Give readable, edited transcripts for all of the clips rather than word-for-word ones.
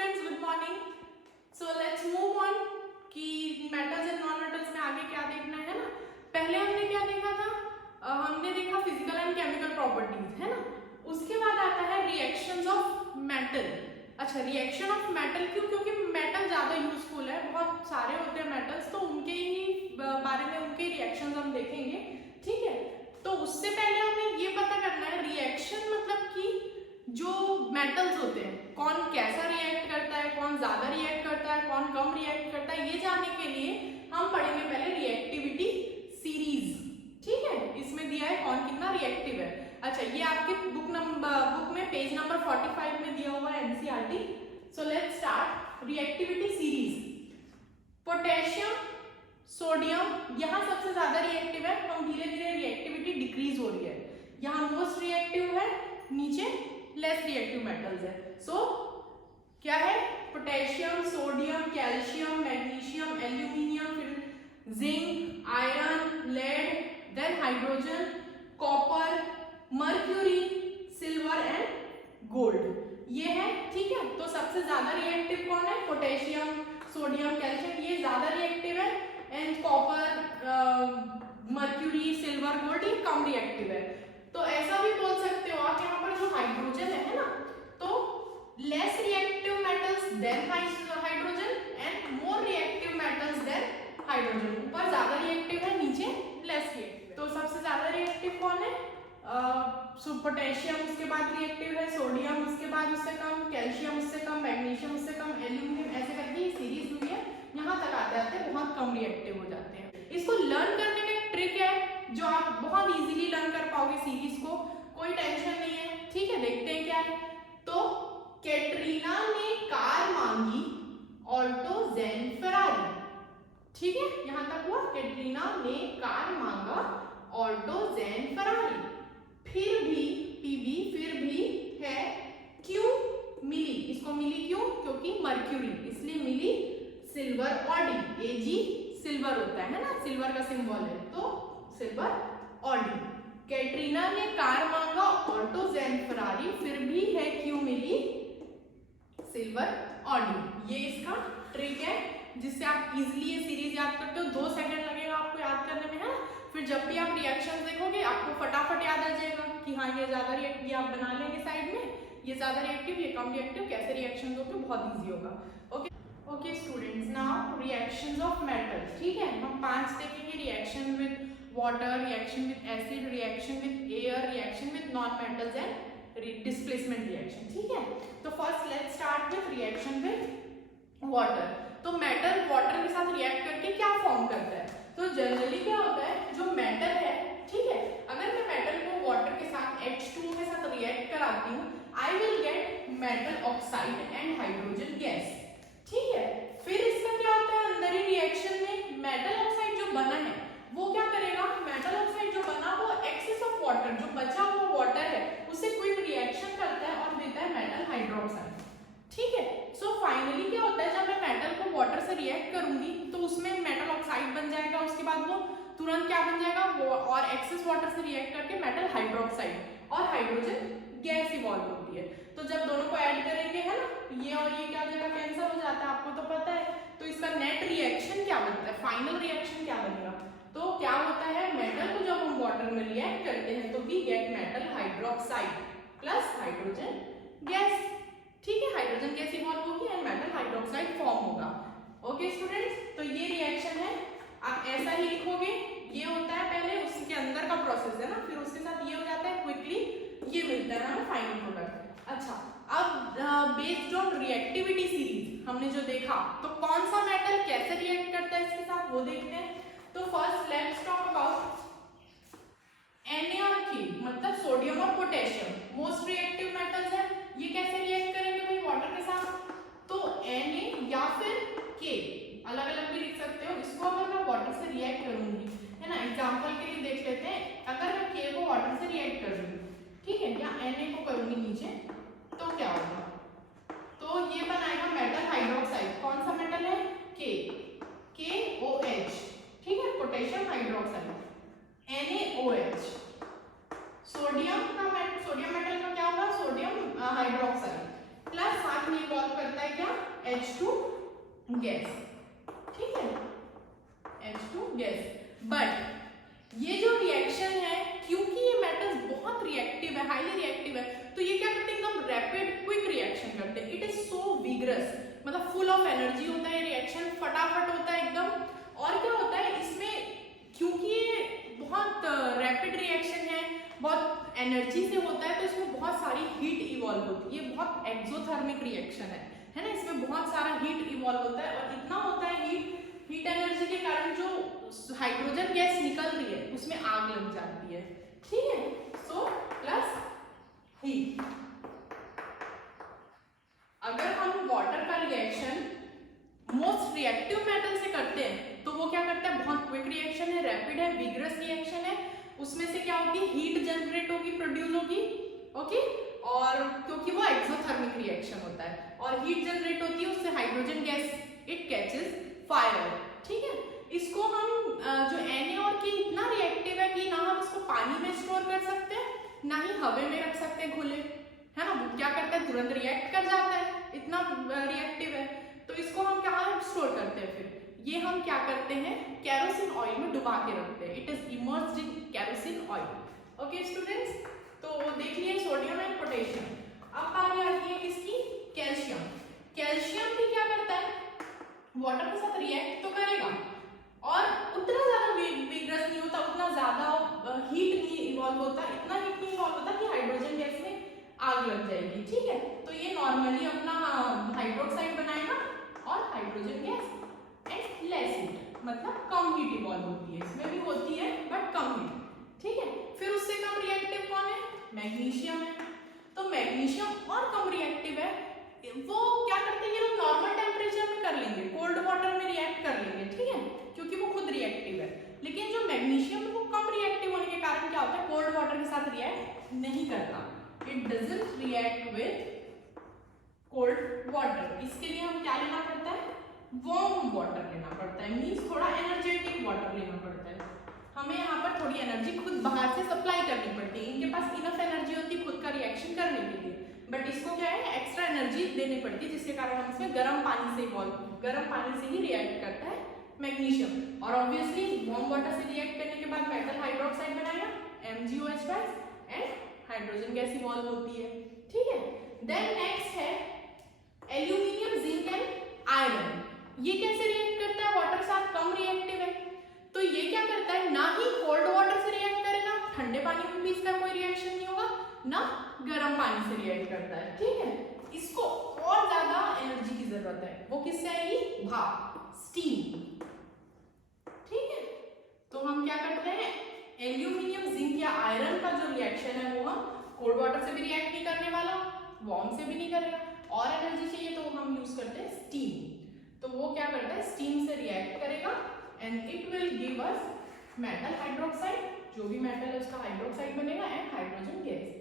Students, good morning. So let's move on कि metals and non metals में आगे क्या देखना है ना। पहले हमने क्या देखा था, हमने देखा फिजिकल एंड केमिकल प्रॉपर्टीज, है ना। उसके बाद आता है रिएक्शंस ऑफ मेटल। अच्छा, रिएक्शन ऑफ मेटल क्यों? क्योंकि मेटल ज्यादा यूजफुल है, बहुत सारे होते हैं मेटल्स, तो उनके ही बारे में उनके रिएक्शंस हम देखेंगे, ठीक है। तो उससे पहले हमें ये पता करना है रिएक्शन मतलब कि जो मेटल्स होते हैं कौन कैसा रिएक्ट करता है, कौन ज्यादा रिएक्ट करता है, कौन कम रिएक्ट करता है, ये जानने के लिए हम पढ़ेंगे पहले रिएक्टिविटी सीरीज, ठीक है। इसमें दिया है कौन कितना रिएक्टिव है। अच्छा, ये आपके बुक में पेज नंबर 45 में दिया हुआ है NCERT. So let's start reactivity series. Potassium, sodium, यहाँ सबसे ज्यादा रिएक्टिव है, हम धीरे धीरे रिएक्टिविटी डिक्रीज हो रही है। यहाँ मोस्ट रिएक्टिव है, नीचे लेस रिएक्टिव मेटल्स है। सो क्या है? Potassium, sodium, calcium, magnesium, aluminium, फिर zinc, iron, lead, then hydrogen, copper, mercury, silver and gold, ये है, ठीक है। तो सबसे ज्यादा रिएक्टिव कौन है? पोटेशियम, सोडियम, कैल्शियम, ये ज्यादा रिएक्टिव है, and copper, mercury, silver, gold ये कम रिएक्टिव है। तो ऐसा भी बोल सकते हो आप, यहाँ पर जो हाइड्रोजन है ना, तो less reactive metals than hydrogen and more reactive metals than hydrogen. ऊपर ज्यादा रिएक्टिव है, नीचे लेस रिएक्टिव। तो सबसे ज्यादा रिएक्टिव कौन है? पोटेशियम, उसके बाद रिएक्टिव है सोडियम, उसके बाद उससे कम कैल्शियम, उससे कम मैग्नीशियम, उससे कम एल्यूमिनियम, ऐसे करके ये सीरीज हुई है। यहाँ तक आते आते बहुत कम रिएक्टिव हो जाते हैं। इसको लर्न करने का एक ट्रिक है जो आप बहुत इजीली लर्न कर पाओगे सीरीज को, कोई टेंशन नहीं है, ठीक है। देखते हैं क्या है। तो कैटरीना ने कार मांगी, ऑल्टो ज़ेन फेरारी, ठीक है, यहां तक हुआ। कैटरीना ने कार मांगा, ऑल्टो ज़ेन फेरारी, फिर भी पीबी, फिर भी है, क्यों मिली? इसको मिली क्यों? क्योंकि मर्क्यूरी, इसलिए मिली सिल्वर ऑडी। एजी सिल्वर होता है ना, सिल्वर का सिंबल है, तो सिल्वर ऑडी। कैटरीना ने कार मांगा, ऑल्टो ज़ेन फेरारी, फिर भी है, क्यों मिली सिल्वर ऑडी। ये इसका ट्रिक है जिससे आप इजीली ये सीरीज याद करते हो। 2 सेकंड लगेगा आपको याद करने में, है। फिर जब भी आप रिएक्शन देखोगे आपको फटाफट याद आ जाएगा कि हाँ ये ज्यादा रिएक्टिव, ये आप बना लेंगे साइड में, ये ज्यादा रिएक्टिव, ये कम रिएक्टिव, कैसे रिएक्शन होते हैं, बहुत इजी होगा। Okay students, now reactions of metals, ठीक है। हम 5 देखेंगे, reaction with water, reaction with acid, reaction with air, reaction with non metals and displacement reaction, ठीक है। तो first let's start with reaction with water. तो मेटल वाटर के साथ रिएक्ट करके क्या फॉर्म करता है? तो जनरली क्या होता है, जो मेटल है, ठीक है, अगर मैं मेटल को वाटर के साथ H2O के साथ रिएक्ट कराती हूँ, आई will gate metal oxide and hydrogen gas, ठीक है। फिर इसका क्या होता है, अंदर ही रिएक्शन में मेटल ऑक्साइड जो बना है वो क्या करेगा, मेटल ऑक्साइड जो बना वो एक्सेस ऑफ वाटर, जो बचा हुआ वाटर है उससे क्विक रिएक्शन करता है और देता है मेटल हाइड्रोक्साइड, ठीक है। सो फाइनली क्या होता है, जब मैं मेटल को वाटर से रिएक्ट करूंगी तो उसमें मेटल ऑक्साइड बन जाएगा, उसके बाद वो तुरंत क्या बन जाएगा, वो और एक्सेस वाटर से रिएक्ट करके मेटल हाइड्रोक्साइड और हाइड्रोजन गैस इवॉल्व होती है। तो जब दोनों को ऐड करेंगे, है ना, ये और ये क्या हो जाएगा, कैंसिल हो जाता है, आपको तो पता है। तो इसका नेट रिएक्शन क्या बनता है, फाइनल रिएक्शन क्या बनेगा? तो क्या होता है, मेटल को जब हम वाटर में रिएक्ट करते हैं तो we get metal hydroxide plus hydrogen gas, ठीक है। हाइड्रोजन गैस इवॉल्व होगी एंड मेटल हाइड्रोक्साइड फॉर्म होगा। ओके स्टूडेंट्स, तो ये रिएक्शन है, आप ऐसा ही लिखोगे। ये होता है पहले, उसके अंदर का प्रोसेस है ना, फिर उसके साथ ये हो जाता है, क्विकली ये मिलता है हमें फाइनल प्रोडक्ट। अच्छा, अब बेस्ड ऑन रिएक्टिविटी सीरीज हमने जो देखा, तो कौन सा मेटल कैसे रिएक्ट करता है इसके साथ वो देखते हैं। तो first let's talk about Na और K, मतलब सोडियम और पोटेशियम मोस्ट रिएक्टिव मेटल्स है। ये कैसे रिएक्ट करेंगे भाई वाटर के साथ? तो Na या फिर K, अलग अलग भी लिख सकते हो। इसको अगर मैं वाटर से रिएक्ट करूंगी, है ना, एग्जांपल के लिए देख लेते हैं। अगर मैं K को वाटर से रिएक्ट कर रही हूँ, ठीक है, या Na को करूंगी नीचे, तो क्या होगा? तो ये बनाएगा मेटल हाइड्रोक्साइड। कौन सा मेटल है? K, KOH, ठीक है, potassium hydroxide, NaOH। Sodium metal का क्या होगा? सोडियम इवॉल्व करता है क्या, H2 गैस, ठीक है, H2 गैस। बट ये जो रिएक्शन है, क्योंकि ये मेटल्स बहुत रिएक्टिव है, हाईली रिएक्टिव है, तो ये क्या करते हैं, एकदम रैपिड क्विक रिएक्शन करते हैं। इट इज सो विग्रस, मतलब फुल ऑफ एनर्जी होता है रिएक्शन, फटाफट होता है एकदम। और क्या होता है इसमें, क्योंकि ये बहुत रैपिड रिएक्शन है, बहुत एनर्जी से होता है, तो इसमें बहुत सारी हीट इवॉल्व होती है। ये बहुत एक्सोथर्मिक रिएक्शन है ना, इसमें बहुत सारा हीट इवॉल्व होता है। और इतना होता है हीट एनर्जी के कारण जो हाइड्रोजन गैस निकल रही है उसमें आग लग जाती है, ठीक है। So plus heat. अगर हम वाटर का रिएक्शन मोस्ट रिएक्टिव मेटल से करते हैं तो वो क्या करता है, बहुत क्विक रिएक्शन है, रैपिड है, विग्रस रिएक्शन है। उसमें से क्या होगी, हीट जनरेट होगी, प्रोड्यूस होगी, ओके। और क्योंकि वो एक्सोथर्मिक रिएक्शन होता है और हीट जनरेट होती है, उससे hydrogen gas it catches fire, ठीक है। इसको हम जो NaOH की इतना रिएक्टिव है कि ना हम इसको पानी में स्टोर कर सकते हैं, ना ही हवा में रख सकते हैं खुले, है ना। वो क्या करता है, तुरंत रिएक्ट कर जाता है, इतना रिएक्टिव है। तो इसको हम कहाँ स्टोर करते हैं, फिर ये हम क्या करते हैं, केरोसिन ऑयल में डुबा के रखते हैं। It is immersed in kerosene oil, okay students. तो देख लिए सोडियम एंड पोटेशियम। अब बारी आती है किसकी, कैल्शियम। कैल्शियम भी क्या करता है, वाटर के साथ रिएक्ट तो करेगा और उतना ज्यादा विग्रस नहीं होता, उतना ज्यादा हीट नहीं इवॉल्व होता, इतना हीट नहीं इवॉल्व होता कि हाइड्रोजन गैस में आग लग जाएगी, ठीक है। तो ये नॉर्मली अपना हाइड्रोक्साइड बनाएगा और hydrogen gas and less heat, मतलब कम हीट इवॉल्व होती है, इसमें भी होती है बट कम हीट, ठीक है। फिर उससे कम रिएक्टिव कौन है, मैग्नीशियम है। तो मैग्नीशियम और कम रिएक्टिव है, वो क्या करते हैं, ये लोग नॉर्मल टेम्परेचर में कर लेंगे, कोल्ड वाटर में रिएक्ट कर लेंगे, ठीक है, क्योंकि वो खुद रिएक्टिव है। लेकिन जो मैग्नीशियम है वो कम रिएक्टिव होने के कारण क्या होता है, कोल्ड वाटर के साथ रिएक्ट नहीं करता, it doesn't react with cold water. इसके लिए हम क्या लेना पड़ता है, वार्म वाटर लेना पड़ता है, मींस थोड़ा एनर्जेटिक वाटर लेना पड़ता है। हमें यहाँ पर थोड़ी एनर्जी खुद बाहर से सप्लाई करनी पड़ती है, इनके पास इनफ एनर्जी होती है खुद का रिएक्शन करने के लिए, बट इसको क्या है, एक्स्ट्रा एनर्जी देनी पड़ती है, जिसके कारण हम इसमें गर्म पानी से ही रिएक्ट करता है मैग्नीशियम। और ऑब्वियसली वार्म वाटर से रिएक्ट करने के बाद मेटल हाइड्रोक्साइड बनाएगा, MgOH and hydrogen gas evolve होती है, ठीक है। देन नेक्स्ट है एल्यूमिनियम, जिंक एंड आयरन। ये कैसे रिएक्ट करता है, वाटर के साथ कम रिएक्टिव है, तो ये क्या करता है, ना ही कोल्ड वाटर से रिएक्ट करेगा, ठंडे पानी में भी इसका कोई रिएक्शन नहीं होगा, ना गर्म पानी से रिएक्ट करता है, ठीक है। इसको और ज्यादा एनर्जी की जरूरत है, वो किससे आएगी, भाप, स्टीम, ठीक है। तो हम क्या करते हैं, एल्यूमिनियम, जिंक या आयरन का जो रिएक्शन है वो हम कोल्ड वाटर से भी रिएक्ट नहीं करने वाला, वार्म से भी नहीं करेगा, और एनर्जी चाहिए तो हम यूज करते हैं स्टीम। तो वो क्या करता है, स्टीम से रिएक्ट करेगा and it will give us metal hydroxide, जो भी मेटल है उसका हाइड्रोक्साइड बनेगा एंड हाइड्रोजन गैस।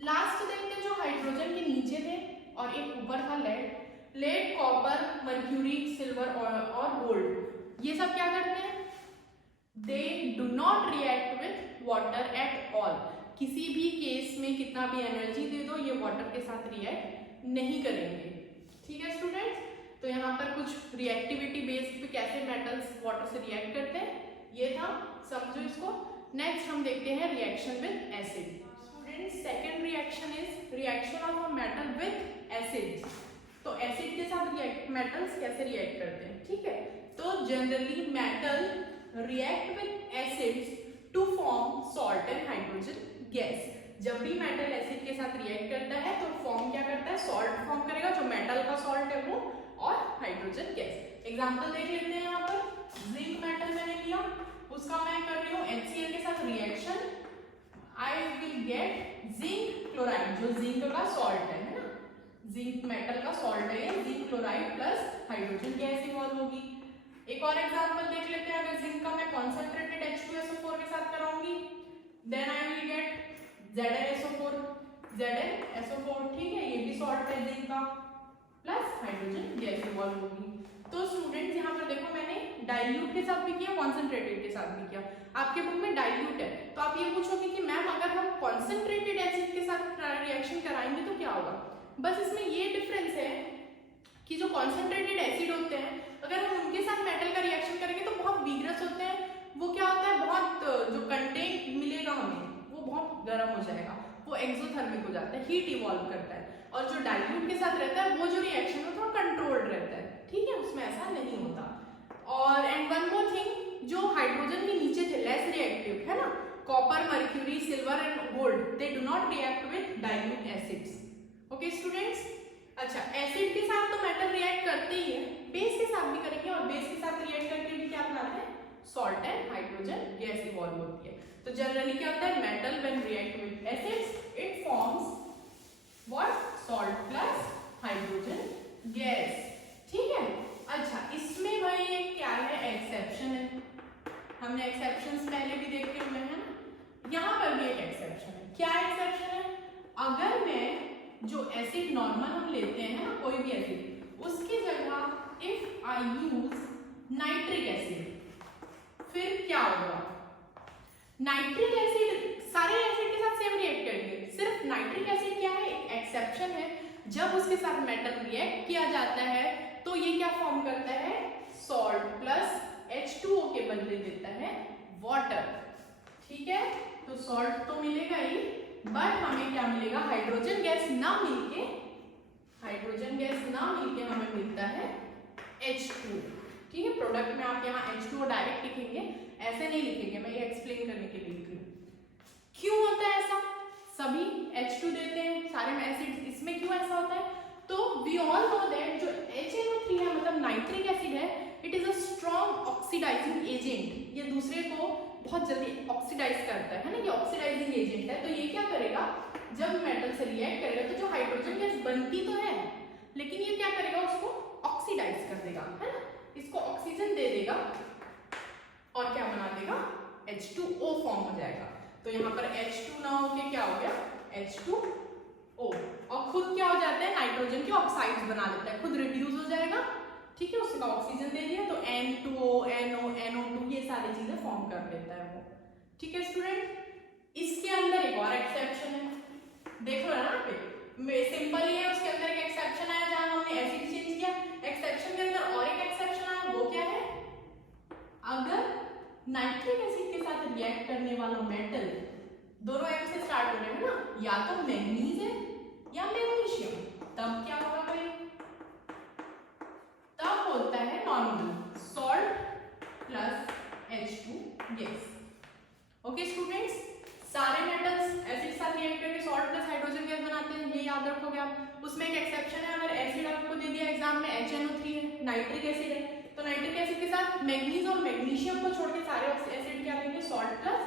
लास्ट देखते हैं जो हाइड्रोजन के नीचे थे और एक ऊपर था लेड, कॉपर, मर्क्यूरी, सिल्वर और गोल्ड। ये सब क्या करते हैं, they do not react with water at all. किसी भी केस में कितना भी एनर्जी दे दो, ये वाटर के साथ रिएक्ट नहीं करेंगे, ठीक है स्टूडेंट्स। तो यहाँ पर कुछ रिएक्टिविटी बेस्ड पे कैसे मेटल्स वाटर से रिएक्ट करते हैं ये था, समझो इसको। नेक्स्ट हम देखते हैं reaction with acid. Students, second reaction is reaction of a metal with acid. तो एसिड के साथ मेटल्स कैसे रिएक्ट करते हैं, ठीक है। तो generally metal react with acids to form salt and hydrogen gas. जब भी मेटल एसिड के साथ रिएक्ट करता है तो फॉर्म क्या करता है, सॉल्ट फॉर्म करेगा, जो मेटल का सॉल्ट है वो, और हाइड्रोजन गैस। एग्जांपल देख लेते हैं यहाँ पर, जिंक मेटल मैंने लिया, उसका मैं कर रही हूँ HCl के साथ reaction, I will gate zinc chloride, जो जिंक का सॉल्ट है ना, जिंक मेटल का सॉल्ट है, zinc chloride plus hydrogen gas evolve होगी। एक और एग्जांपल देख लेते हैं, अगर जिंक का मैं कॉन्सेंट्रेटेड H2SO4 के साथ कराऊंगी, then I will get ZnSO4, ठीक है, ये भी सॉल्ट है जिंक का, प्लस हाइड्रोजन गैस इवॉल्व होगी। तो स्टूडेंट्स यहाँ पर देखो, मैंने डाइल्यूट के साथ भी किया, कॉन्सेंट्रेटेड के साथ भी किया। आपके बुक में डाइल्यूट है तो आप ये पूछोगे कि मैम अगर हम कॉन्सेंट्रेटेड एसिड के साथ रिएक्शन कराएंगे तो क्या होगा। बस इसमें ये डिफरेंस है कि जो कॉन्सेंट्रेटेड एसिड होते हैं अगर हम उनके साथ मेटल का रिएक्शन करेंगे तो बहुत विग्रस होते हैं, वो क्या होता है बहुत जो कंटेंट मिलेगा हमें वो बहुत गर्म हो जाएगा, वो एक्सोथर्मिक हो जाता है, हीट इवॉल्व करता है। और जो डाइल्यूट के साथ रहता है वो जो रिएक्शन है थोड़ा कंट्रोल्ड रहता है, ठीक है, उसमें ऐसा नहीं होता। और एंड वन मोर थिंग, जो हाइड्रोजन के नीचे थे लेस रिएक्टिव है ना, copper, mercury, silver and gold, they do not react with dilute acids. Okay students, अच्छा एसिड के साथ तो मेटल रिएक्ट करते ही है, बेस के साथ भी करेंगे और बेस के साथ रिएक्ट करके भी क्या बनाते हैं, salt and hydrogen gas evolve होती है। तो जनरली क्या होता है, metal when react with acids it forms what, salt plus hydrogen gas, ठीक है। अच्छा इसमें भाई ये क्या है, एक्सेप्शन है, हमने एक्सेप्शंस पहले भी देखे हुए हैं ना, यहाँ पर भी एक एक्सेप्शन है। क्या एक्सेप्शन है, अगर मैं जो एसिड नॉर्मल हम लेते हैं ना कोई भी एसिड, उसकी जगह if I use nitric acid, फिर क्या होगा, नाइट्रिक एसिड सारे एसिड के साथ सेम रिएक्ट करेंगे, सिर्फ नाइट्रिक एसिड क्या है, एक एक्सेप्शन है, जब उसके साथ मेटल रिएक्ट किया जाता है तो ये क्या फॉर्म करता है, सॉल्ट प्लस H2O के बदले देता है वाटर, ठीक है। तो सॉल्ट तो मिलेगा ही, बट हमें क्या मिलेगा, हाइड्रोजन गैस ना मिलके, हाइड्रोजन गैस ना मिलके हमें मिलता है H2, ठीक है। प्रोडक्ट में आप यहाँ H2O डायरेक्ट लिखेंगे, ऐसे नहीं लिखेंगे, मैं ये एक्सप्लेन करने के लिए लिख रही हूँ। क्यों होता है ऐसा, सभी H2 देते हैं सारे में एसिड, इसमें क्यों ऐसा होता है, तो वी ऑल नो दैट जो HNO3 है मतलब नाइट्रिक एसिड है, it is a strong oxidising agent, ये दूसरे को बहुत जल्दी ऑक्सीडाइज करता है ना, ये ऑक्सीडाइजिंग एजेंट है। तो ये क्या करेगा, जब मेटल से रिएक्ट करेगा तो जो हाइड्रोजन गैस बनती तो है, लेकिन ये क्या करेगा, उसको ऑक्सीडाइज कर देगा, है ना, इसको ऑक्सीजन दे देगा और क्या बना देगा, H2O फॉर्म हो जाएगा। तो यहाँ पर H2 ना होके क्या हो गया, H2O, और खुद क्या हो जाता है, नाइट्रोजन के ऑक्साइड्स बना लेता है, खुद रिड्यूस हो जाएगा, ठीक है, उसका ऑक्सीजन दे दिया तो N2O, NO, NO2 ये सारी चीजें फॉर्म कर देता है वो, ठीक है स्टूडेंट। इसके अंदर एक और एक्सेप्शन है, देख लो ना पे सिंपल ही है, उसके अंदर एक एक्सेप्शन आया जहां हमने एसिड चेंज किया, एक्सेप्शन के अंदर और एक एक्सेप्शन आया, वो क्या है, अगर नाइट्रिक एसिड के साथ रिएक्ट करने वाला मेटल, दोनों M से स्टार्ट हो रहे हैं ना, या तो मैग्नीज है या मैग्नीशियम, तब क्या होगा भाई, तब होता है normal salt plus H2 gas. Okay students, सारे मेटल्स एसिड के साथ रिएक्ट करके सॉल्ट प्लस हाइड्रोजन गैस बनाते हैं, ये याद रखोगे आप। उसमें एक एक्सेप्शन है, अगर एसिड आपको दे दिया एग्जाम में HNO3 है, नाइट्रिक एसिड है, तो नाइट्रिक एसिड के साथ मैग्नीज और मैग्नीशियम को छोड़ के सारे एसिड क्या देंगे, सॉल्ट प्लस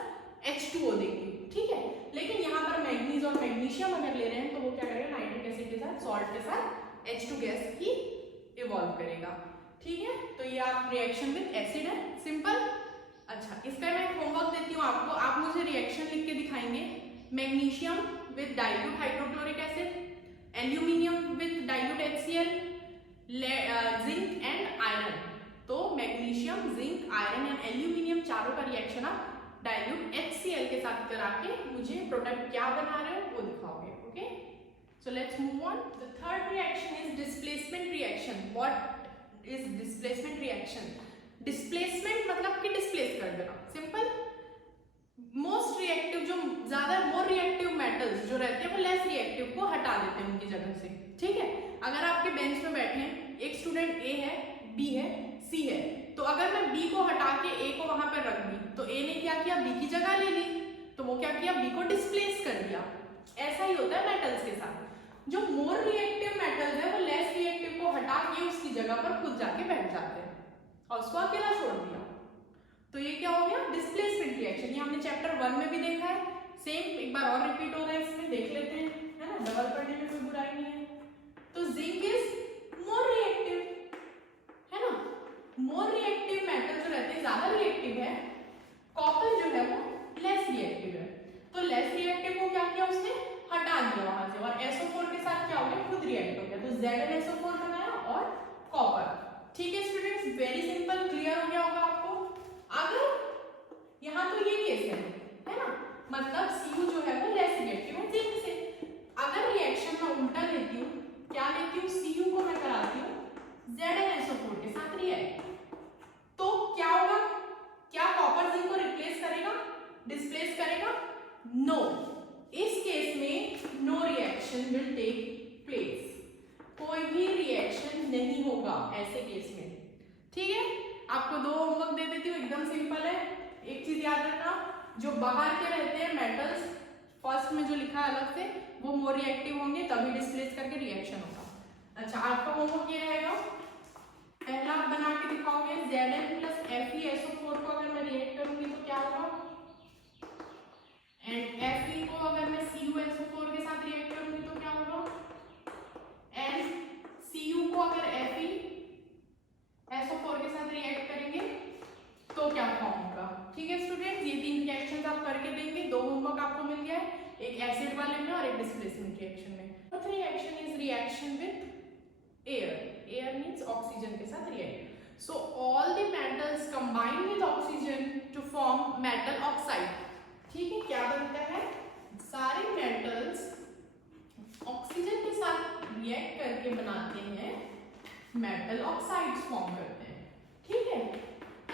H2O देंगे, ठीक है। लेकिन यहाँ पर मैग्नीज और मैग्नीशियम अगर ले रहे हैं तो वो क्या करेगा, नाइट्रिक एसिड के साथ सॉल्ट के साथ H2 गैस ही इवॉल्व करेगा, ठीक है। तो ये आप रिएक्शन विद एसिड है, सिंपल। अच्छा इसका मैं होमवर्क देती हूँ आपको, आप मुझे रिएक्शन लिख के दिखाएंगे, magnesium with dilute hydrochloric acid, aluminium with dilute HCl, zinc and iron. तो magnesium, zinc, iron and aluminium चारों का रिएक्शन आप डाइल्यूट HCl के साथ करा के मुझे प्रोडक्ट क्या बना रहे हो वो दिखाओगे, okay. So let's move on. The third reaction is displacement reaction. What is displacement reaction? Displacement मतलब कि displace कर देना, simple. Most reactive जो ज़्यादा more reactive metals जो रहते हैं वो less reactive को हटा देते हैं उनकी जगह से, ठीक है। अगर आपके बेंच में बैठे हैं, एक स्टूडेंट A है, B है, C है, तो अगर मैं B को हटा के A को वहां पर रख दी तो A ने क्या किया, B की जगह ले ली, तो वो क्या किया, B को डिस्प्लेस कर दिया। ऐसा ही होता है मेटल्स के साथ, जो मोर रिएक्टिव मेटल्स है वो लेस रिएक्टिव को हटा के उसकी जगह पर खुद जाके बैठ जाते हैं और उसको अकेला छोड़ दिया, तो ये क्या हो गया, डिस्प्लेसमेंट रिएक्शन। ये हमने चैप्टर 1 में भी देखा है, सेम एक बार और रिपीट हो रहा है, इसमें देख लेते हैं, है ना, डबल पढ़ने में कोई बुराई नहीं है। तो जिंक इज मोर रिएक्टिव, है ना, मोर रिएक्टिव मेटल जो रहते हैं ज्यादा रिएक्टिव है, कॉपर जो है वो लेस रिएक्टिव है, तो लेस रिएक्टिव को क्या किया उसने, हटा दिया वहां से, और SO4 के साथ क्या हो गया, खुद रिएक्ट हो गया, तो ZnSO4 बनाया और कॉपर, ठीक है स्टूडेंट्स, वेरी सिंपल, क्लियर हो गया होगा आपको। अगर यहाँ तो ये केस है ना, मतलब Cu जो है वो लेस रिएक्टिव है जिंक से। अगर रिएक्शन में उल्टा लेती हूँ, क्या लेती हूँ, Cu को मैं कराती हूँ होगा ऐसे केस में। ठीक है, आपको 2 होमवर्क दे देती हूँ, एकदम सिंपल है। एक चीज याद रखना, जो बाहर के रहते हैं मेटल्स, फर्स्ट में जो लिखा है अलग से, वो मोर रिएक्टिव होंगे, तभी डिस्प्लेस करके रिएक्शन होगा। अच्छा, आपका होमवर्क ये रहेगा, पहला आप बना के दिखाओगे Zn प्लस FeSO4 को अगर मैं रिएक्ट करूंगी तो क्या होगा, एंड Fe को अगर मैं CuSO4 के साथ रिएक्ट करूंगी तो क्या होगा, एंड Cu को अगर FeSO4 के साथ रिएक्ट करेंगे तो क्या फॉर्म होगा। ठीक है स्टूडेंट्स, ये 3 रिएक्शंस आप करके देंगे। 2 होमवर्क आपको मिल गया है, एक एसिड वाले में और एक डिस्प्लेसमेंट रिएक्शन में। Fourth reaction is reaction with air. Air means oxygen के साथ react. So all the metals combine with oxygen to form metal oxide. ठीक है, क्या बनता है, सारे मेटल्स ऑक्सीजन के साथ रिएक्ट करके बनाते हैं मेटल ऑक्साइड्स फॉर्म करते हैं। ठीक है,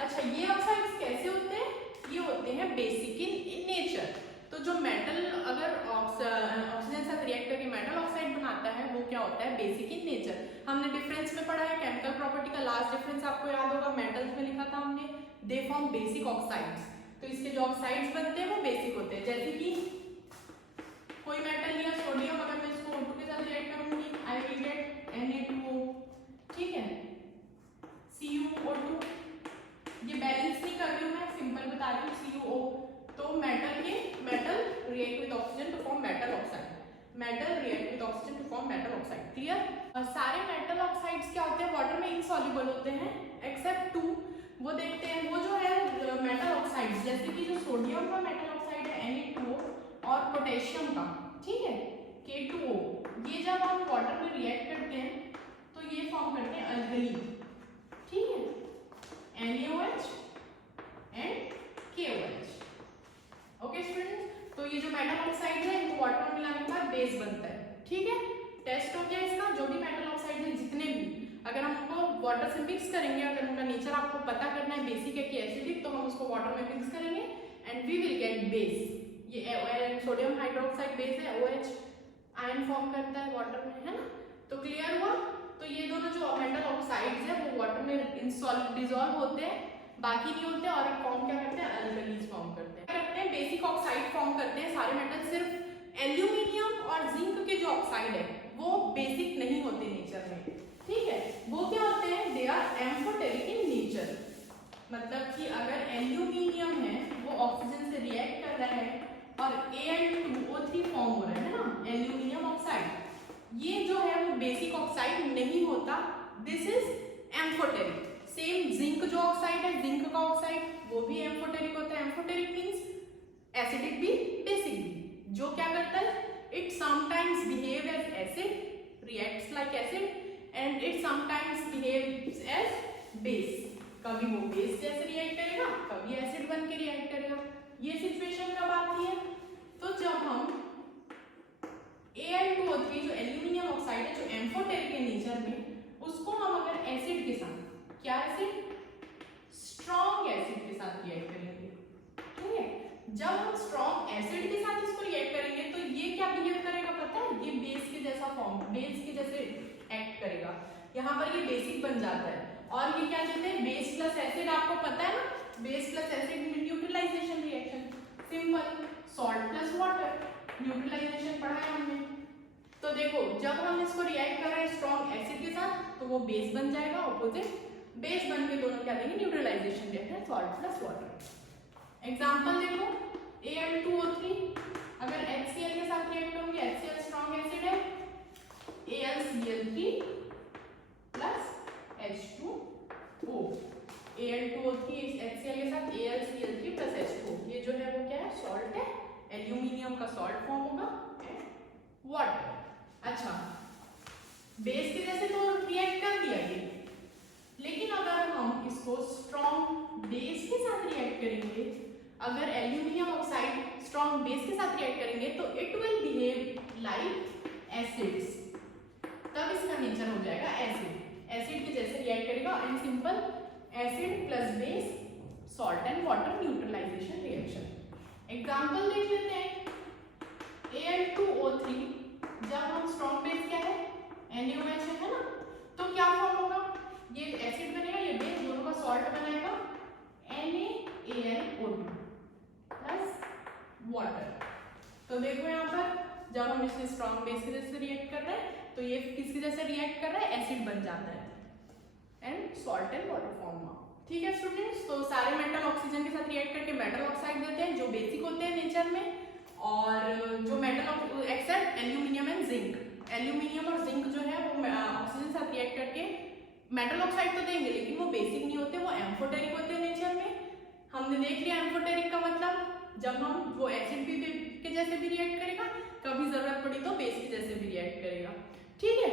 अच्छा ये ऑक्साइड्स कैसे होते हैं, ये होते हैं बेसिक इन नेचर। तो जो मेटल अगर ऑक्सीजन के साथ रिएक्ट करके मेटल ऑक्साइड बनाता है वो क्या होता है, बेसिक इन नेचर। हमने डिफरेंस में पढ़ा है, केमिकल प्रॉपर्टी का लास्ट डिफरेंस आपको याद होगा, मेटल्स में लिखा था हमने, दे फॉर्म बेसिक ऑक्साइड्स। तो इसके जो ऑक्साइड्स बनते हैं वो बेसिक होते हैं। जैसे कि कोई मेटल लिया सोडियम, अगर मैं इसको O2 के साथ रिएक्ट करूंगी, आई विल गेट Na2O। ठीक है, CuO2, ये बैलेंस नहीं कर रही हूँ मैं, सिंपल बता रही हूँ, CuO। तो metal react with oxygen to form metal oxide, metal react with oxygen to form metal oxide. Clear. सारे मेटल ऑक्साइड्स क्या होते हैं, वाटर में इनसॉल्युबल होते हैं एक्सेप्ट 2। वो देखते हैं, वो जो है मेटल ऑक्साइड्स, जैसे कि जो सोडियम का मेटल ऑक्साइड है Na2O और पोटेशियम का, ठीक है, K2O, ये जब हम वाटर में रिएक्ट करते हैं तो ये फॉर्म करते हैं अल्कली। ठीक है, NaOH and KOH। Okay students, तो ये जो मेटल ऑक्साइड है इनको वाटर में मिलाने के बाद बेस बनता है। ठीक है, टेस्ट हो गया इसका। जो भी मेटल ऑक्साइड है जितने भी, अगर हम उनको वाटर से मिक्स करेंगे, अगर उनका नेचर आपको पता करना है बेसिक है कि एसिडिक, तो हम उसको वाटर में मिक्स करेंगे and we will get base. ये सोडियम हाइड्रोक्साइड बेस है, OH आयन फॉर्म करता है वाटर में, है ना। तो क्लियर हुआ। तो ये दोनों जो मेटल ऑक्साइड्स है वो वाटर में डिसॉल्व होते हैं, बाकी नहीं होते, और फॉर्म क्या करते हैं, अल्कलीज फॉर्म करते हैं। करते हैं बेसिक ऑक्साइड फॉर्म करते हैं सारे मेटल। सिर्फ एल्यूमिनियम और जिंक के जो ऑक्साइड है वो बेसिक नहीं होते नेचर में। ठीक है, वो क्या होते हैं, they are amphoteric in nature. मतलब कि अगर एल्यूमिनियम है वो ऑक्सीजन से रिएक्ट कर रहा है और Al2O3 फॉर्म हो रहा है ना, एल्यूमिनियम ऑक्साइड, ये जो है वो बेसिक ऑक्साइड नहीं होता, this is amphoteric. Same zinc जो ऑक्साइड है, जिंक का ऑक्साइड, वो भी एम्फोटेरिक होता है। एम्फोटेरिक मींस एसिडिक भी बेसिक भी। जो क्या करता है, it sometimes behave as acid, reacts like acid, and it sometimes behaves as base. कभी वो बेस जैसे रिएक्ट करेगा, कभी एसिड बन के रिएक्ट करेगा। ये सिचुएशन कब आती है, तो जब हम Al2O3 जो एल्यूमिनियम ऑक्साइड है, जो एम्फोटेरिक के नेचर में, उसको हम अगर एसिड के साथ, क्या एसिड, स्ट्रॉन्ग एसिड के साथ रिएक्ट करेंगे। ठीक है, जब हम स्ट्रॉन्ग एसिड के साथ इसको रिएक्ट करेंगे तो ये क्या बिहेव करेगा पता है, ये बेस के जैसा फॉर्म, बेस के जैसे एक्ट करेगा। यहाँ पर ये बेसिक बन जाता है, और ये क्या कहते हैं, बेस प्लस एसिड। आपको पता है ना, बेस प्लस एसिड में neutralisation reaction, simple, salt plus water, neutralisation पढ़ा है हमने। तो देखो, जब हम इसको रिएक्ट कर रहे हैं स्ट्रॉन्ग एसिड के साथ तो वो बेस बन जाएगा, ऑपोजिट बेस बन के दोनों क्या देंगे, neutralisation reaction, salt plus water. Example देखो, Al2O3 अगर HCl के साथ रिएक्ट करूंगी, HCl स्ट्रॉन्ग एसिड है, AlCl3 plus H2O। Al2O3 HCl के साथ AlCl3 प्लस H2O, ये जो है वो क्या है, सॉल्ट है, एल्यूमिनियम का सॉल्ट फॉर्म होगा, वाटर। अच्छा, बेस के जैसे तो रिएक्ट कर दिया ये, लेकिन अगर हम इसको स्ट्रॉन्ग बेस के साथ रिएक्ट करेंगे, अगर एल्यूमिनियम ऑक्साइड स्ट्रॉन्ग बेस के साथ रिएक्ट करेंगे तो it will behave like acids, तब इसका नेचर हो जाएगा एसिड, एसिड के जैसे रिएक्ट करेगा। And simple, acid plus base, salt and water, neutralisation reaction. Example देख लेते हैं, Al2O3 जब हम स्ट्रॉन्ग बेस क्या है, NaOH है ना, तो क्या फॉर्म होगा, ऑक्सीजन स्ट्रॉन्ग बेस के जैसे रिएक्ट कर रहा है, तो ये किसके जैसे रिएक्ट कर रहा है, एसिड बन जाता है and salt and water form में। ठीक है स्टूडेंट्स, तो सारे मेटल ऑक्सीजन के साथ रिएक्ट करके मेटल ऑक्साइड देते हैं जो बेसिक होते हैं नेचर में, और जो metal except aluminium and zinc, aluminium और जिंक जो है वो ऑक्सीजन के साथ रिएक्ट करके मेटल ऑक्साइड तो देंगे लेकिन वो बेसिक नहीं होते, वो एम्फोटेरिक होते हैं नेचर में। हमने देख लिया एम्फोटेरिक का मतलब, जब हम वो एसिड भी के जैसे भी रिएक्ट करेगा, कभी जरूरत पड़ी तो बेस के जैसे भी रिएक्ट करेगा। ठीक है,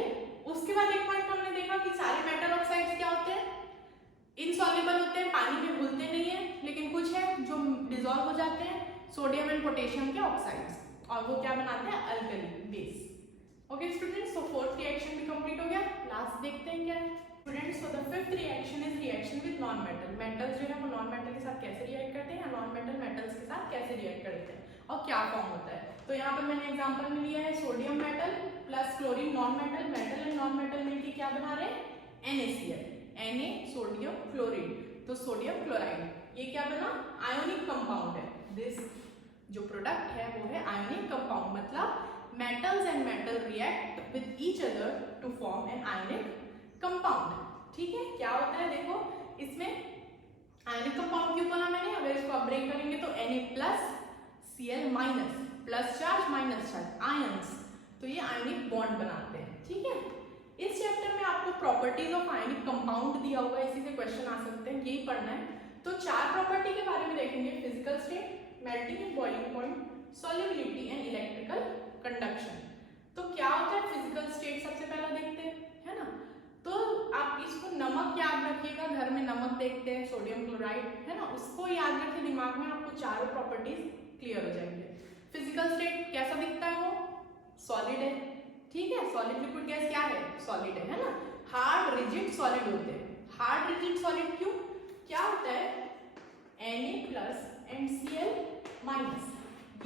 उसके बाद एक पॉइंट हमने देखा कि सारे मेटल ऑक्साइड्स क्या होते हैं, इनसॉल्युबल होते हैं, पानी में घुलते नहीं है, लेकिन कुछ है जो डिसॉल्व हो जाते हैं, सोडियम एंड पोटेशियम के ऑक्साइड्स, और वो क्या बनाते हैं, अल्कली बेस। ओके स्टूडेंट्स, तो फोर्थ रिएक्शन भी कंप्लीट हो गया। लास्ट देखते हैं क्या है students. So the fifth reaction is reaction with non metal. Metals जो है वो नॉन मेटल के साथ कैसे रिएक्ट करते हैं, या नॉन मेटल मेटल्स के साथ कैसे रिएक्ट करते हैं और क्या फॉर्म होता है। तो यहाँ पर मैंने एग्जांपल में लिया है sodium metal plus chlorine non metal, metal and non metal मिलके क्या बना रहे हैं, NaCl, Na सोडियम क्लोरीन, तो सोडियम क्लोराइड, ये क्या बना, आयोनिक कंपाउंड है। दिस जो प्रोडक्ट है वो है आयोनिक कंपाउंड, मतलब metals and metal react with each other to form an ionic compound। ठीक है, क्या होता है देखो, इसमें आयोनिक कंपाउंड क्यों बोला मैंने, अगर इसको आप ब्रेक करेंगे तो Na plus Cl minus, plus charge minus charge, ions, तो ये आयोनिक बॉन्ड बनाते हैं। ठीक है, इस चैप्टर में आपको प्रॉपर्टीज ऑफ आयोनिक कंपाउंड दिया होगा, इसी से क्वेश्चन आ सकते हैं, यही पढ़ना है। तो 4 प्रॉपर्टी के बारे में देखेंगे, physical state, melting and boiling point, solubility and electrical conduction. तो क्या होता है फिजिकल स्टेट, सबसे पहला देखते हैं, है ना। तो आप इसको नमक याद रखिएगा, घर में नमक देखते हैं, सोडियम क्लोराइड, है ना, उसको याद रखिए दिमाग में, आपको चारों प्रॉपर्टीज क्लियर हो जाएंगे। फिजिकल स्टेट कैसा दिखता है, वो सॉलिड है। ठीक है, सॉलिड लिक्विड गैस क्या है, सॉलिड है ना। हार्ड रिजिड सॉलिड होते हैं, हार्ड रिजिड सॉलिड क्यों, क्या होता है, Na plus and Cl minus,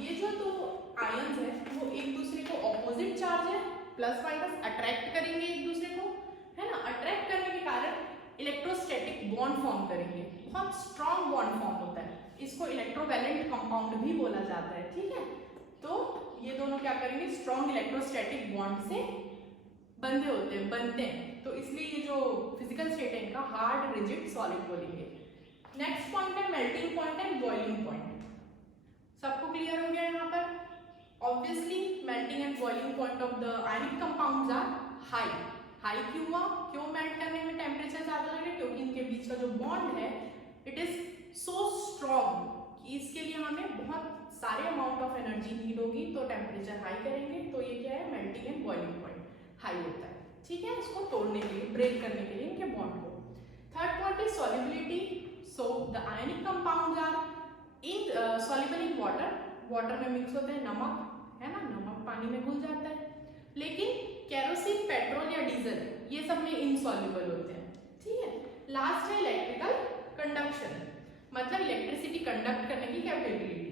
ये जो दो आयंस है वो एक दूसरे को ऑपोजिट चार्ज है, प्लस माइनस अट्रैक्ट करेंगे एक दूसरे को, है ना। अट्रैक्ट करने के कारण इलेक्ट्रोस्टैटिक बॉन्ड फॉर्म करेंगे, बहुत स्ट्रॉन्ग बॉन्ड फॉर्म होता है, इसको इलेक्ट्रोवैलेंट कंपाउंड भी बोला जाता है। ठीक है, तो ये दोनों क्या करेंगे, स्ट्रॉन्ग इलेक्ट्रोस्टैटिक बॉन्ड से बनते हैं, तो इसलिए ये जो फिजिकल स्टेट है इनका हार्ड रिजिड सॉलिड बोलेंगे। नेक्स्ट पॉइंट है melting point and boiling point. सबको क्लियर हो गया यहाँ पर। Obviously melting and boiling point of the ionic compounds are high. High क्यों हुआ, क्यों मेल्ट करने में टेम्परेचर ज्यादा लग रहा है, क्योंकि इनके बीच का जो बॉन्ड है इट इज सो स्ट्रॉन्ग कि इसके लिए हमें बहुत सारे अमाउंट ऑफ एनर्जी नीड होगी, तो टेम्परेचर हाई करेंगे, तो ये क्या है, melting and boiling point high होता है। ठीक है, इसको तोड़ने के लिए, ब्रेक करने के लिए इनके बॉन्ड को। Third point is solubility. So the ionic compounds are in soluble in water, water में मिक्स होते हैं, नमक है ना, नमक पानी में घुल जाता है, लेकिन केरोसिन, पेट्रोल या डीजल ये सब में इनसॉल्युबल होते हैं। ठीक है, लास्ट है इलेक्ट्रिकल कंडक्शन, मतलब इलेक्ट्रिसिटी कंडक्ट करने की कैपेबिलिटी।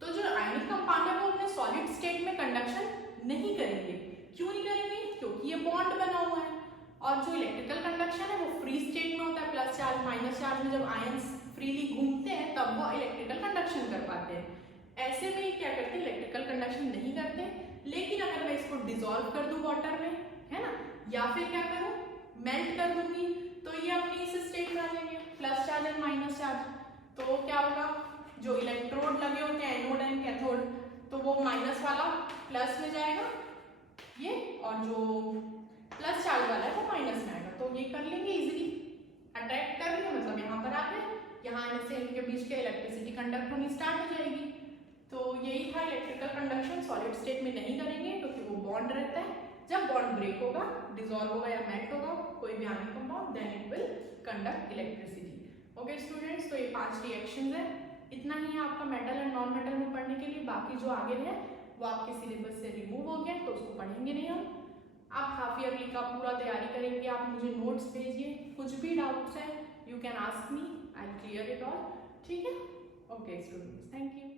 तो जो आयनिक कंपाउंड है वो अपने सॉलिड स्टेट में कंडक्शन नहीं करेंगे, क्यों नहीं करेंगे, क्योंकि ये बॉन्ड बना हुआ है, और जो इलेक्ट्रिकल कंडक्शन है वो फ्री स्टेट में होता है, प्लस चार्ज माइनस चार्ज में जब आयंस फ्रीली घूमते हैं तब वो इलेक्ट्रिकल कंडक्शन कर पाते हैं। ऐसे में क्या करते हैं, इलेक्ट्रिकल कंडक्शन नहीं करते, लेकिन अगर मैं इसको डिसॉल्व कर दूं वाटर में, है ना, या फिर क्या करूं, मेल्ट कर दूंगी, तो ये अपनी इस स्टेट में आ जाएंगे, plus charge and minus charge. तो क्या होगा, जो इलेक्ट्रोड लगे होते हैं एनोड एंड कैथोड, तो वो माइनस वाला प्लस में जाएगा ये, और जो प्लस चार्ज वाला है वो माइनस में आएगा। तो ये कर लेंगे इजीली, अट्रैक्ट कर लिया मतलब यहाँ पर आ गए, यहाँ आने से इनके बीच के इलेक्ट्रिसिटी कंडक्ट होनी स्टार्ट हो जाएगी। तो यही था इलेक्ट्रिकल कंडक्शन, सॉलिड स्टेट में नहीं करेंगे क्योंकि वो बॉन्ड रहता है, जब बॉन्ड ब्रेक होगा, डिसॉल्व होगा या मेल्ट होगा कोई भी ionic compound, then it will conduct electricity. Okay students, तो ये 5 रिएक्शंस है, इतना ही है आपका मेटल एंड नॉन मेटल में पढ़ने के लिए। बाकी जो आगे है वो आपके सिलेबस से रिमूव हो गया, तो उसको पढ़ेंगे नहीं हम। आप हाफ ईयरली का पूरा तैयारी करेंगे, आप मुझे नोट्स भेजिए, कुछ भी डाउट्स है you can ask me, I will clear it all. ठीक है, ओके स्टूडेंट्स, थैंक यू।